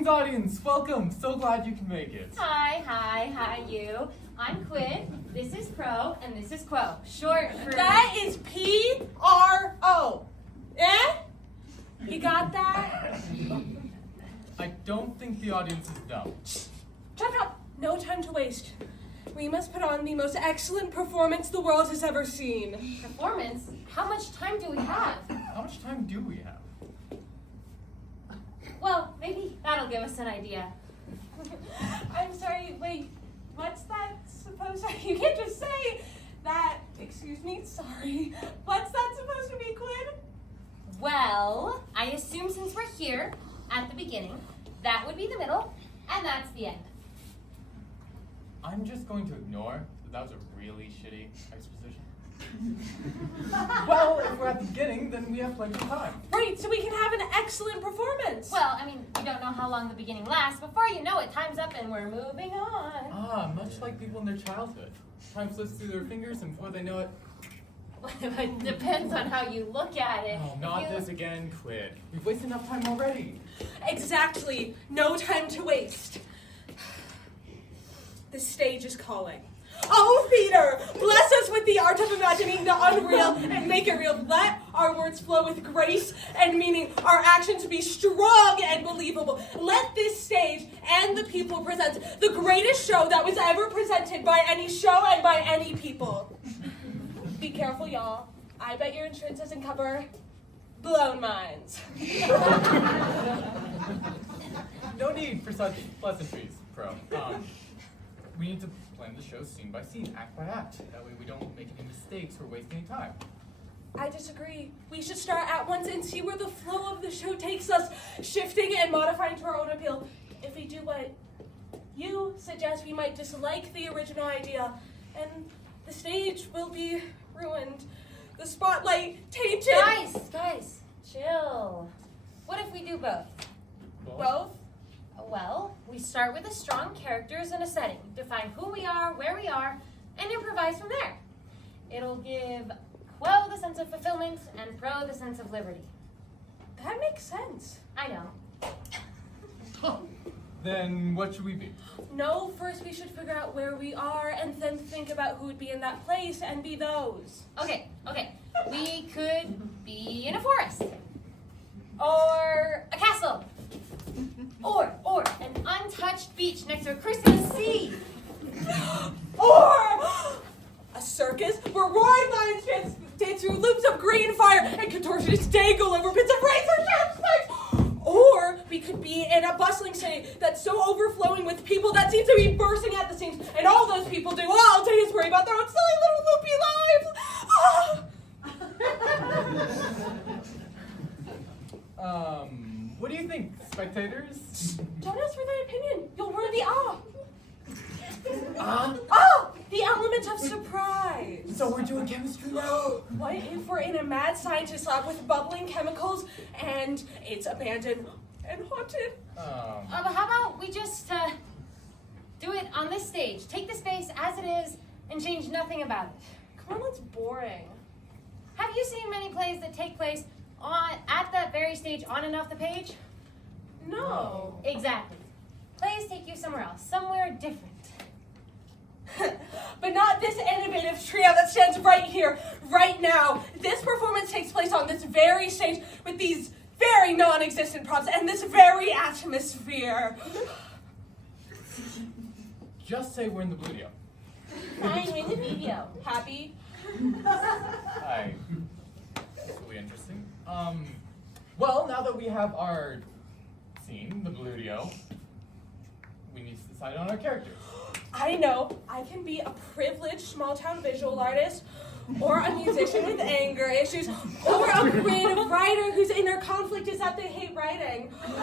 Greetings, audience. Welcome. So glad you can make it. Hi, you. I'm Quinn, this is Pro, and this is Quo. Short for... That is P-R-O. Eh? You got that? I don't think the audience is dumb. Shut up. No time to waste. We must put on the most excellent performance the world has ever seen. Performance? How much time do we have? How much time do we have? Well, maybe that'll give us an idea. I'm sorry, wait. What's that supposed to... You can't just say that. Excuse me, sorry. What's that supposed to be, Quinn? Well, I assume since we're here at the beginning, that would be the middle, and that's the end. I'm just going to ignore that was a really shitty exposition. Well, if we're at the beginning, then we have plenty of time. Right, so we can have an excellent performance. Well, I mean, we don't know how long the beginning lasts. Before you know it, time's up and we're moving on. Much like people in their childhood. Time slips through their fingers and before they know it... It depends on how you look at it. Oh, not this again, Quid. We've wasted enough time already. Exactly. No time to waste. The stage is calling. Oh, theater, bless us with the art of imagining the unreal and make it real. Let our words flow with grace and meaning, our actions be strong and believable. Let this stage and the people present the greatest show that was ever presented by any show and by any people. Be careful, y'all. I bet your insurance doesn't cover blown minds. No need for such pleasantries, Pro. We need to plan the show scene by scene, act by act. That way we don't make any mistakes or waste any time. I disagree. We should start at once and see where the flow of the show takes us, shifting and modifying to our own appeal. If we do what you suggest, we might dislike the original idea, and the stage will be ruined. The spotlight tainted. Guys, chill. What if we do both? Both? Well, we start with the strong characters and a setting, define who we are, where we are, and improvise from there. It'll give Quo the sense of fulfillment and Pro the sense of liberty. That makes sense. I know. Then what should we be? No, first we should figure out where we are and then think about who would be in that place and be those. Okay. We could be in a forest. Or a castle. Or an untouched beach next to a crystalline sea. Or a circus where roaring lions dance through loops of green fire and contortionists dangle over bits of razor sharp spikes. Or we could be in a bustling city that's so overflowing with people that seem to be bursting at the seams, and all those people do all day is worry about their own silly little loopy lives. What do you think, spectators? Don't ask for their opinion. You'll ruin the awe. Ah? The element of surprise. So we're doing chemistry now? What if we're in a mad scientist lab with bubbling chemicals and it's abandoned and haunted? How about we just do it on this stage? Take the space as it is and change nothing about it. Come on, that's boring. Have you seen many plays that take place at that very stage on and off the page? No. Exactly. Plays take you somewhere else, somewhere different. But not this innovative trio that stands right here, right now. This performance takes place on this very stage with these very non-existent props and this very atmosphere. Just say we're in the Bludio. Fine, in the video. Happy? Hi. That's really interesting. Well, now that we have our scene, the Bludio, we need to decide on our characters. I know. I can be a privileged small-town visual artist, or a musician with anger issues, or a creative writer whose inner conflict is that they hate writing. Or...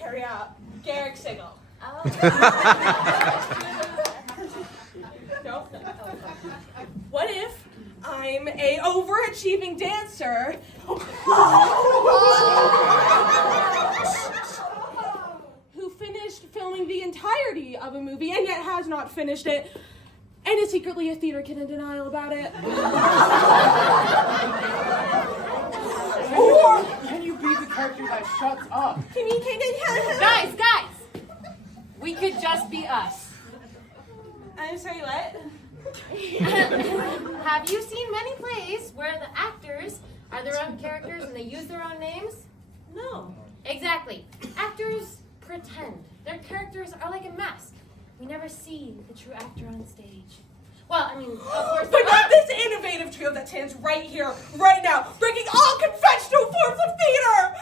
Hurry up. Garrick Sigel. Oh. No. What if I'm a overachieving dancer who finished filming the entirety of a movie and yet has not finished it and is secretly a theater kid in denial about it? Can you be the character that shuts up. Guys! We could just be us. I'm sorry, what? Have you seen many plays where the actors are their own characters and they use their own names? No. Exactly. Actors pretend. Their characters are like a mask. We never see the true actor on stage. Well, I mean, of course. But not this innovative trio that stands right here, right now, breaking all conventional forms of theater!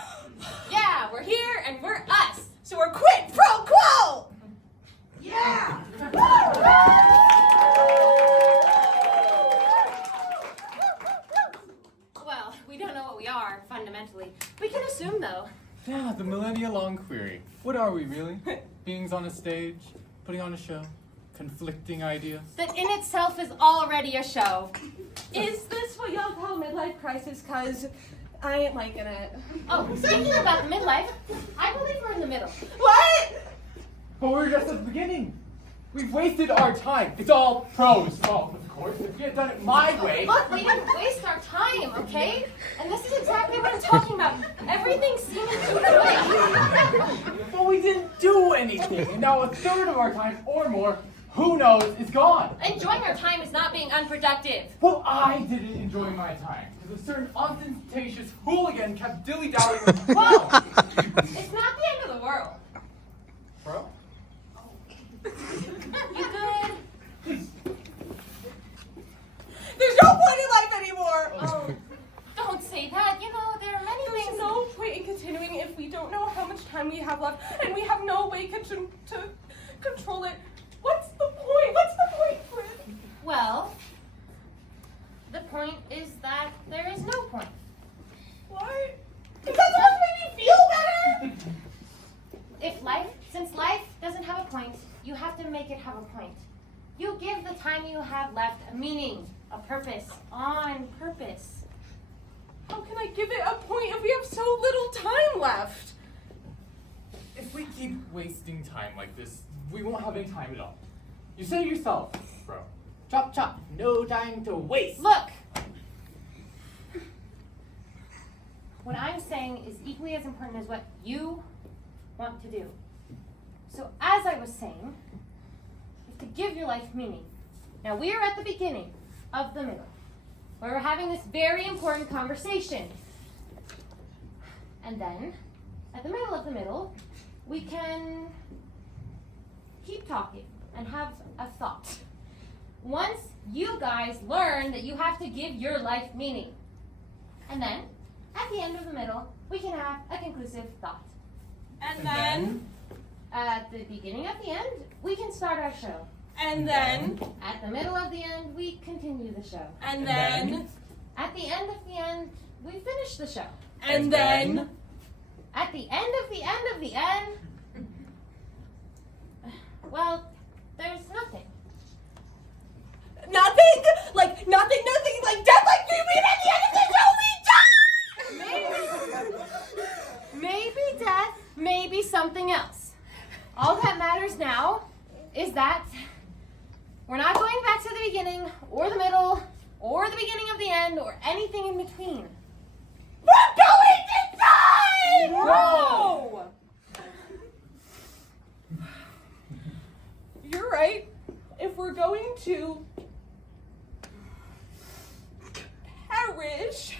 Yeah, we're here and we're us. So we're quid pro quo! Yeah! Well, we don't know what we are, fundamentally. We can assume, though. Yeah, the millennia-long query. What are we, really? Beings on a stage, putting on a show, conflicting ideas? That in itself is already a show. Is this what y'all call midlife crisis? Cause I ain't liking it. Oh, speaking about the midlife, I believe we're in the middle. What? But we're just at the beginning. We've wasted our time. It's all Pro's fault, of course. If we had done it my way... Look, we didn't waste our time, okay? And this is exactly what I'm talking about. Everything seeming to way. But we didn't do anything. And now a third of our time, or more, who knows, is gone. Enjoying our time is not being unproductive. Well, I didn't enjoy my time. Because a certain ostentatious hooligan kept dilly-dallying with... Whoa! It's not the end of the world. Pro? You good? There's no point in life anymore! Oh, don't say that. You know, there are many There's things. no point in continuing if we don't know how much time we have left and we have no way to control it. What's the point? What's the point, Fred? Well, the point is that there is no point. What? Is that supposed to make me feel better? Since life doesn't have a point, you have to make it have a point. You give the time you have left a meaning, a purpose, on purpose. How can I give it a point if we have so little time left? If we keep wasting time like this, we won't have any time at all. You said it yourself, bro. Chop, chop. No time to waste. Look! What I'm saying is equally as important as what you want to do. So as I was saying, you have to give your life meaning. Now we are at the beginning of the middle, where we're having this very important conversation. And then, at the middle of the middle, we can keep talking and have a thought. Once you guys learn that you have to give your life meaning. And then, at the end of the middle, we can have a conclusive thought. And then? At the beginning of the end, we can start our show. And then? At the middle of the end, we continue the show. And then? At the end of the end, we finish the show. And then? At the end of the end of the end, well, there's nothing. Nothing? Like nothing, like death, like you mean at the end of the show we die! Maybe death, maybe something else. All that matters now is that we're not going back to the beginning, or the middle, or the beginning of the end, or anything in between. We're going to die! No! You're right. If we're going to perish,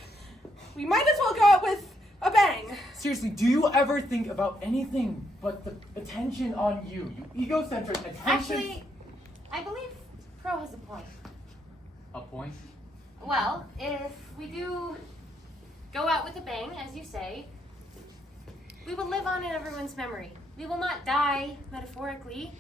we might as well go out with a bang. Seriously, do you ever think about anything but the attention on you? You egocentric attention. Actually, I believe Pro has a point. A point? Well, if we do go out with a bang, as you say, we will live on in everyone's memory. We will not die, metaphorically.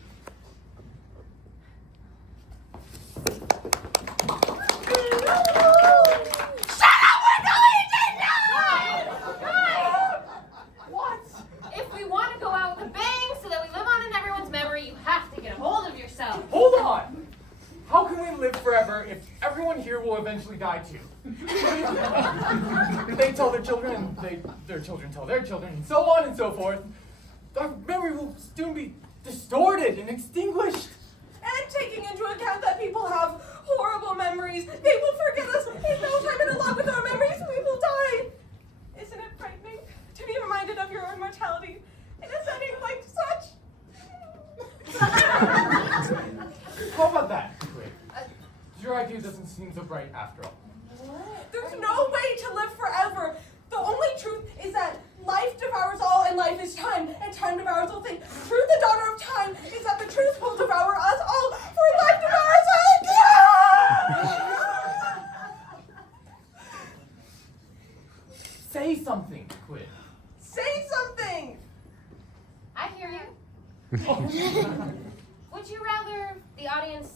What? If we want to go out with a bang so that we live on in everyone's memory, you have to get a hold of yourself. Hold on! How can we live forever if everyone here will eventually die too? They tell their children, their children tell their children, and so on and so forth. Our memory will soon be distorted and extinguished. And taking into account that people have horrible memories, they will forget us in no time, and along with our memories, we will die. Isn't it frightening to be reminded seem so bright after all. There's no way to live forever. The only truth is that life devours all and life is time, and time devours all things. Truth, the daughter of time, is that the truth will devour us all, for life devours all. Say something, Quinn. Say something! I hear you. Would you rather the audience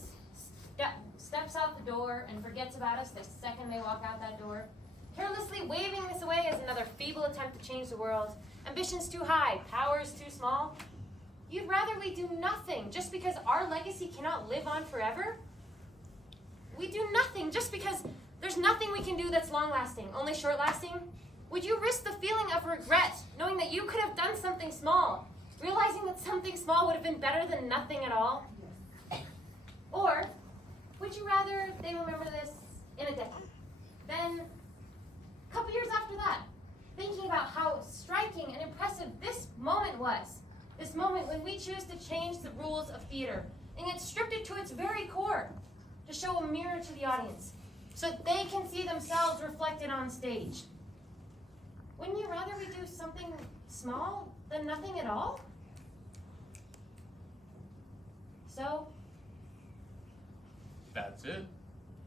steps out the door and forgets about us the second they walk out that door, carelessly waving this away as another feeble attempt to change the world, ambitions too high, powers too small? You'd rather we do nothing just because our legacy cannot live on forever? We do nothing just because there's nothing we can do that's long-lasting, only short-lasting? Would you risk the feeling of regret, knowing that you could have done something small, realizing that something small would have been better than nothing at all? Or would you rather they remember this in a decade, then a couple years after that, thinking about how striking and impressive this moment was, this moment when we choose to change the rules of theater and yet stripped it to its very core to show a mirror to the audience so that they can see themselves reflected on stage? Wouldn't you rather we do something small than nothing at all? So, That's it.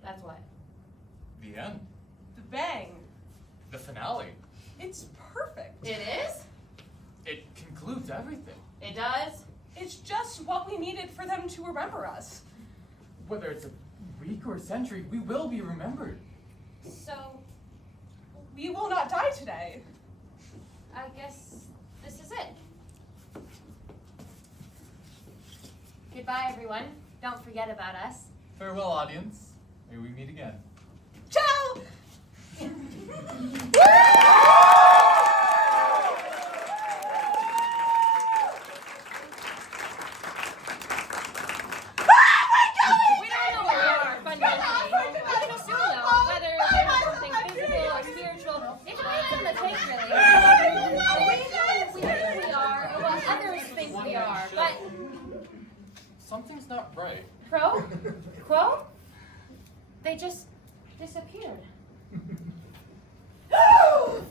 that's what. The end. The bang. The finale. It's perfect. It is? It concludes everything. It does? It's just what we needed for them to remember us. Whether it's a week or a century, we will be remembered. So, We will not die today. I guess this is it. Goodbye, everyone. Don't forget about us. Farewell, audience. May we meet again. Ciao! We don't know what we are, fundamentally. We can assume, though, whether we're something physical or spiritual. It depends on the take, really. We think we are, or what others think we are. But, Something's not right. Quo? They just disappeared. Hold!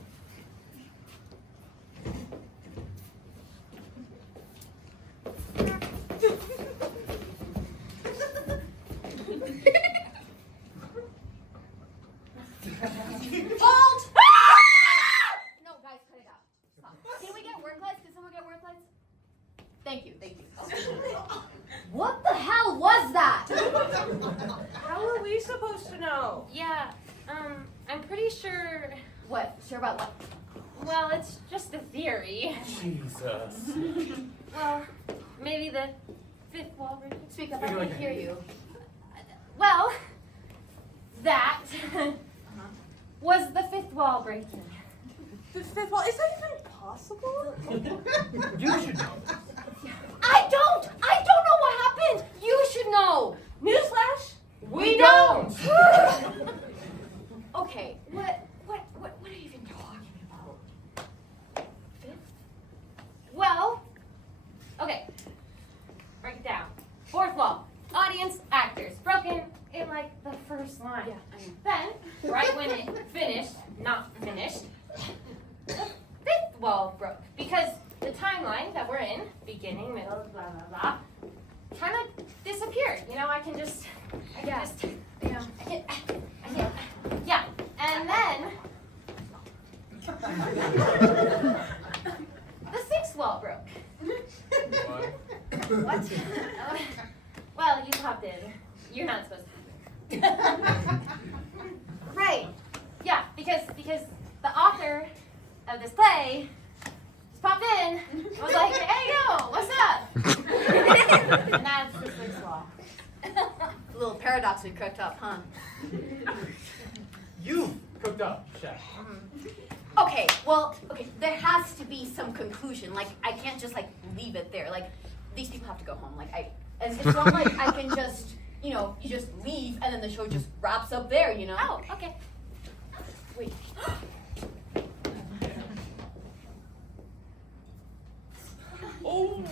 No, guys, cut it out. Stop. Can we get word lights? Can someone get word lights? Thank you, thank you. What the hell was that? How are we supposed to know? Yeah, I'm pretty sure. What? Sure about what? Well, it's just a theory. Jesus. Well, maybe the fifth wall breaking. Speak up, I can't hear you. Well, that was the fifth wall breaking. The fifth wall, is that even possible? You should know. I don't know what happened! You should know! Newsflash? We don't! Okay, what are you even talking about? Well, okay. Break it down. Fourth wall. Audience, actors. Broken in like the first line. Yeah, I know. Then, right when it finished, not finished, the fifth wall broke. Because the timeline that we're in, beginning, middle, blah, blah, blah, kind of disappeared. You know, I can, yeah. And then, the sixth wall broke. What? What? Well, you popped in. You're not supposed to. Right. Yeah, because the author of this play just popped in and was like, hey, yo, what's up? And that's the sixth law. A little paradox we cooked up, huh? You cooked up, chef. Okay, there has to be some conclusion. Like, I can't just, leave it there. Like, these people have to go home. And it's not like I can just, you just leave and then the show just wraps up there, you know? Oh, okay. Wait. Oh.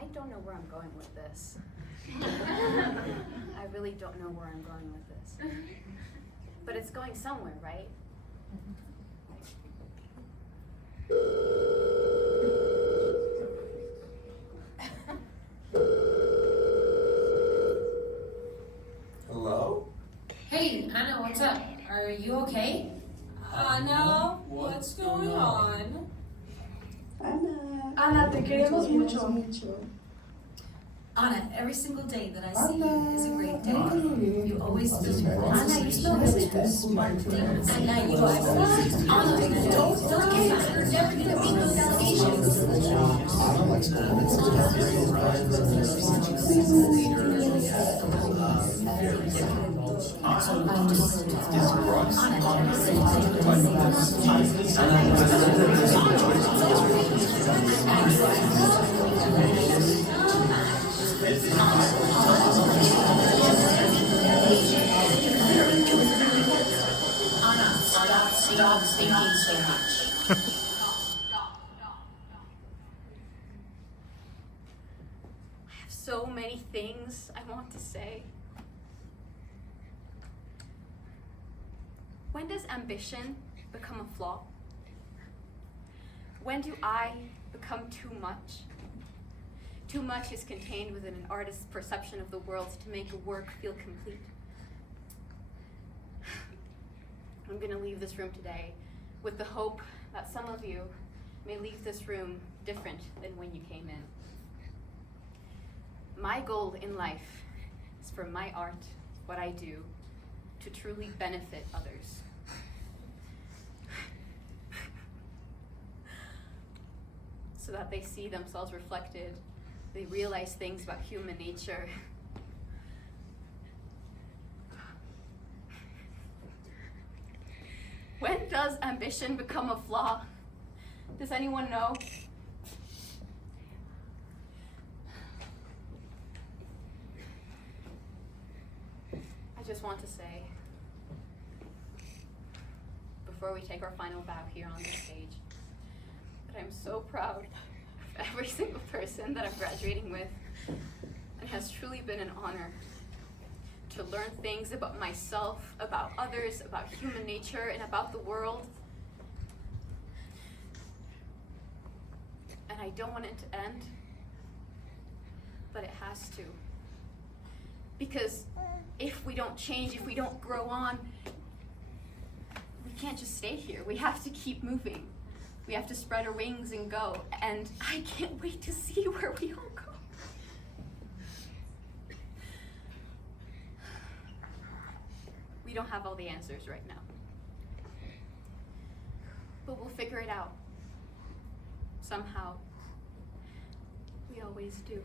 I don't know where I'm going with this. I really don't know where I'm going with this. But it's going somewhere, right? Hello? Hey, Anna, what's up? Are you okay? Ana, what's going on? Ana, te queremos mucho. Anna, every single day that I see you is a great day. You always speak. Anna, you smell really smart things. Anna, you are. Anna, don't get it. You're never gonna meet those allegations. Anna, stop thinking so much. I have so many things I want to say. When does ambition become a flaw? When do I become too much? Too much is contained within an artist's perception of the world to make a work feel complete. I'm going to leave this room today with the hope that some of you may leave this room different than when you came in. My goal in life is for my art, what I do, to truly benefit others. So that they see themselves reflected, they realize things about human nature. When does ambition become a flaw? Does anyone know? I just want to say, before we take our final bow here on this stage, that I'm so proud of every single person that I'm graduating with, and has truly been an honor to learn things about myself, about others, about human nature, and about the world. And I don't want it to end, but it has to. Because if we don't change, if we don't grow on, we can't just stay here. We have to keep moving. We have to spread our wings and go. And I can't wait to see where we all go. We don't have all the answers right now. But we'll figure it out. Somehow. We always do.